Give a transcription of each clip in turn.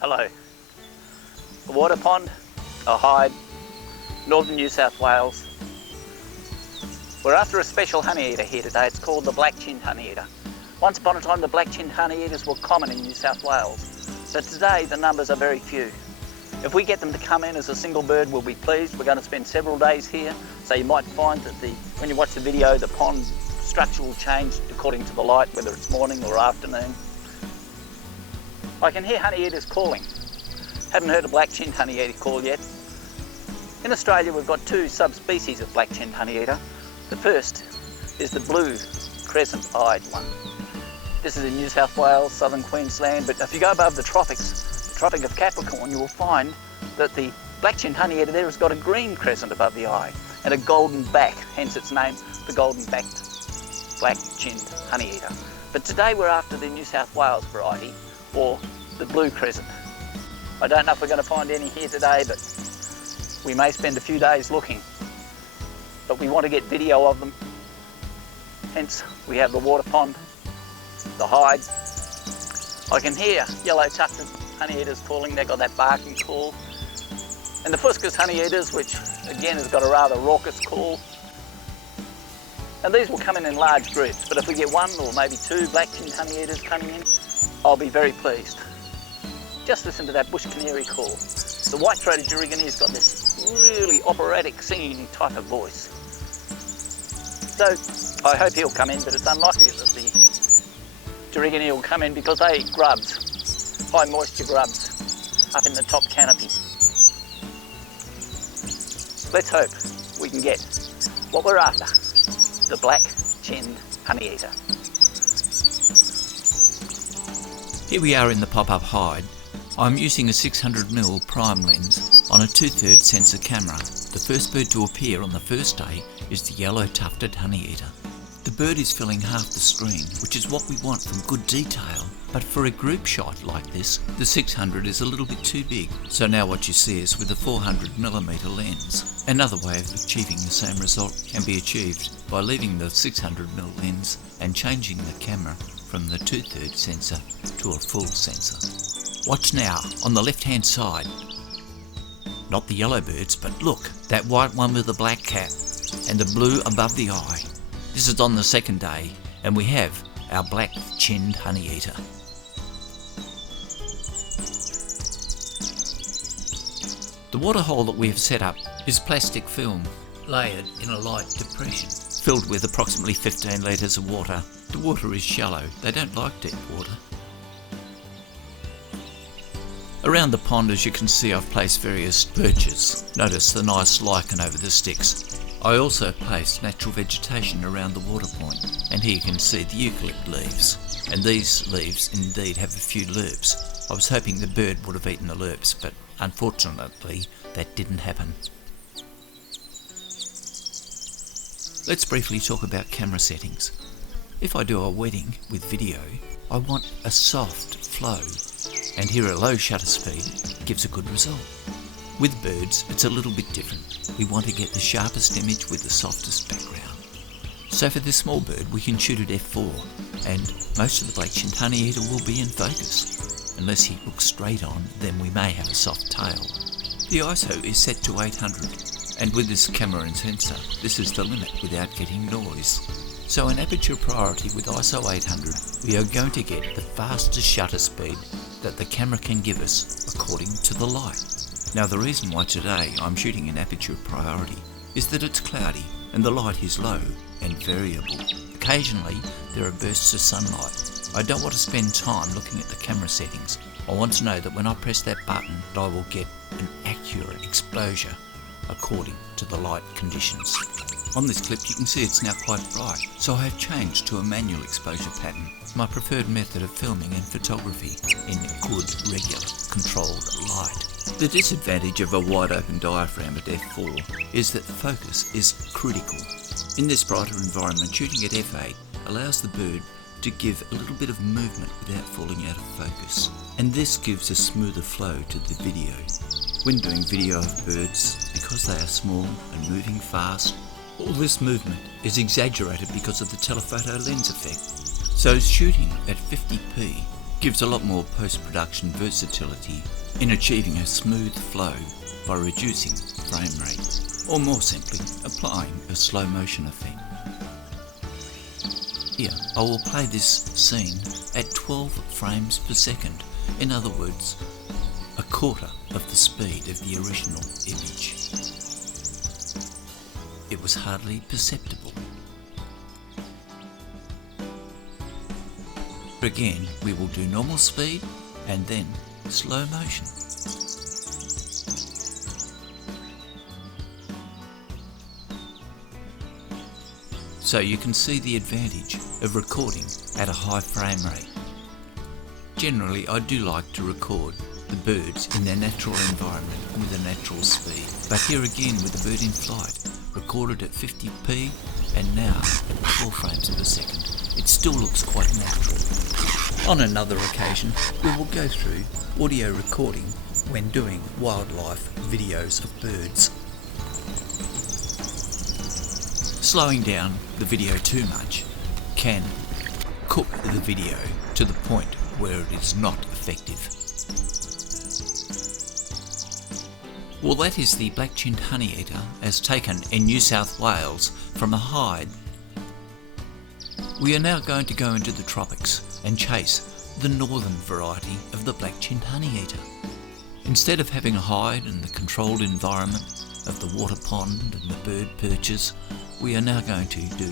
Hello. A water pond, a hide, northern New South Wales. We're after a special honeyeater here today. It's called the Black-chinned Honeyeater. Once upon a time the Black-chinned Honeyeaters were common in New South Wales, but today the numbers are very few. If we get them to come in as a single bird, we'll be pleased. We're going to spend several days here, so you might find that when you watch the video, the pond structure will change according to the light, whether it's morning or afternoon. I can hear honeyeaters calling. Haven't heard a black-chinned honeyeater call yet. In Australia we've got two subspecies of black-chinned honeyeater. The first is the blue crescent-eyed one. This is in New South Wales, southern Queensland, but if you go above the tropics, the Tropic of Capricorn, you will find that the black-chinned honeyeater there has got a green crescent above the eye and a golden back, hence its name, the golden-backed black-chinned honeyeater. But today we're after the New South Wales variety, or the blue crescent. I don't know if we're going to find any here today, but we may spend a few days looking. But we want to get video of them, hence we have the water pond, the hide. I can hear yellow tufted honeyeaters calling. They've got that barking call. And the Fuscus honeyeaters, which again has got a rather raucous call. And these will come in large groups, but if we get one or maybe two black-chinned honeyeaters coming in, I'll be very pleased. Just listen to that bush canary call. The white-throated Dirigonia's got this really operatic singing type of voice. So I hope he'll come in, but it's unlikely that the Dirigonia will come in because they eat grubs, high moisture grubs, up in the top canopy. Let's hope we can get what we're after, the black-chinned honeyeater. Here we are in the pop-up hide. I'm using a 600mm prime lens on a 2/3 sensor camera. The first bird to appear on the first day is the yellow-tufted honeyeater. The bird is filling half the screen, which is what we want from good detail. But for a group shot like this, the 600 is a little bit too big. So now what you see is with a 400mm lens. Another way of achieving the same result can be achieved by leaving the 600mm lens and changing the camera from the 2/3 sensor to a full sensor. Watch now, on the left hand side. Not the yellow birds, but look, that white one with the black cap and the blue above the eye. This is on the second day, and we have our black-chinned honeyeater. The water hole that we have set up is plastic film, layered in a light depression, filled with approximately 15 litres of water. The water is shallow, they don't like deep water. Around the pond, as you can see, I've placed various birches. Notice the nice lichen over the sticks. I also placed natural vegetation around the water point, and here you can see the eucalypt leaves. And these leaves indeed have a few lerps. I was hoping the bird would have eaten the lerps, but unfortunately that didn't happen. Let's briefly talk about camera settings. If I do a wedding with video, I want a soft flow, and here a low shutter speed gives a good result. With birds, it's a little bit different. We want to get the sharpest image with the softest background. So for this small bird, we can shoot at f4, and most of the black-chinned honeyeater will be in focus. Unless he looks straight on, then we may have a soft tail. The ISO is set to 800, and with this camera and sensor, this is the limit without getting noise. So in aperture priority with ISO 800, we are going to get the fastest shutter speed that the camera can give us according to the light. Now the reason why today I'm shooting in aperture priority is that it's cloudy and the light is low and variable. Occasionally there are bursts of sunlight. I don't want to spend time looking at the camera settings. I want to know that when I press that button that I will get an accurate exposure according to the light conditions. On this clip you can see it's now quite bright, so I have changed to a manual exposure pattern, my preferred method of filming and photography in good, regular, controlled light. The disadvantage of a wide open diaphragm at f4 is that focus is critical. In this brighter environment, shooting at f8 allows the bird to give a little bit of movement without falling out of focus, and this gives a smoother flow to the video. When doing video of birds, because they are small and moving fast, all this movement is exaggerated because of the telephoto lens effect. So shooting at 50p gives a lot more post-production versatility in achieving a smooth flow by reducing frame rate, or more simply, applying a slow motion effect. Here, I will play this scene at 12 frames per second, in other words, a quarter of the speed of the original image. It was hardly perceptible. Again, we will do normal speed and then slow motion. So you can see the advantage of recording at a high frame rate. Generally, I do like to record the birds in their natural environment with a natural speed. But here again, with the bird in flight, recorded at 50p and now at 12 frames per second, it still looks quite natural. On another occasion, we will go through audio recording when doing wildlife videos of birds. Slowing down the video too much can cook the video to the point where it is not effective. Well, that is the Black-chinned Honeyeater as taken in New South Wales from a hide. We are now going to go into the tropics and chase the northern variety of the Black-chinned Honeyeater. Instead of having a hide in the controlled environment of the water pond and the bird perches, we are now going to do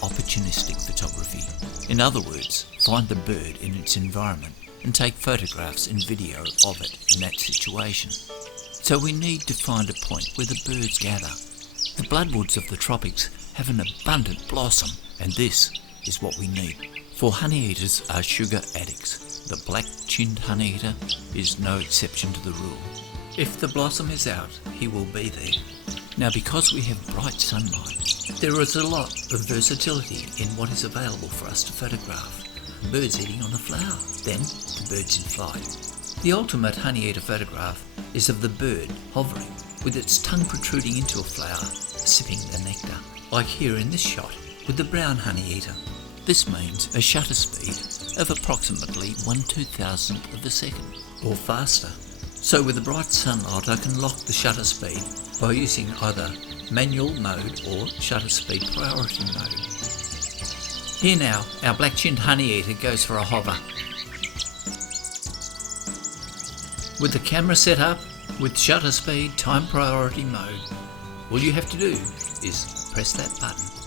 opportunistic photography. In other words, find the bird in its environment and take photographs and video of it in that situation. So we need to find a point where the birds gather. The bloodwoods of the tropics have an abundant blossom, and this is what we need. For honeyeaters are sugar addicts. The Black-chinned Honeyeater is no exception to the rule. If the blossom is out, he will be there. Now, because we have bright sunlight, there is a lot of versatility in what is available for us to photograph. Birds eating on a flower, then the birds in flight. The ultimate honeyeater photograph is of the bird hovering with its tongue protruding into a flower, sipping the nectar, like here in this shot with the brown honeyeater. This means a shutter speed of approximately 1/2000th of a second, or faster. So with the bright sunlight I can lock the shutter speed by using either manual mode or shutter speed priority mode. Here now, our Black-chinned Honeyeater goes for a hover. With the camera set up with shutter speed time priority mode, all you have to do is press that button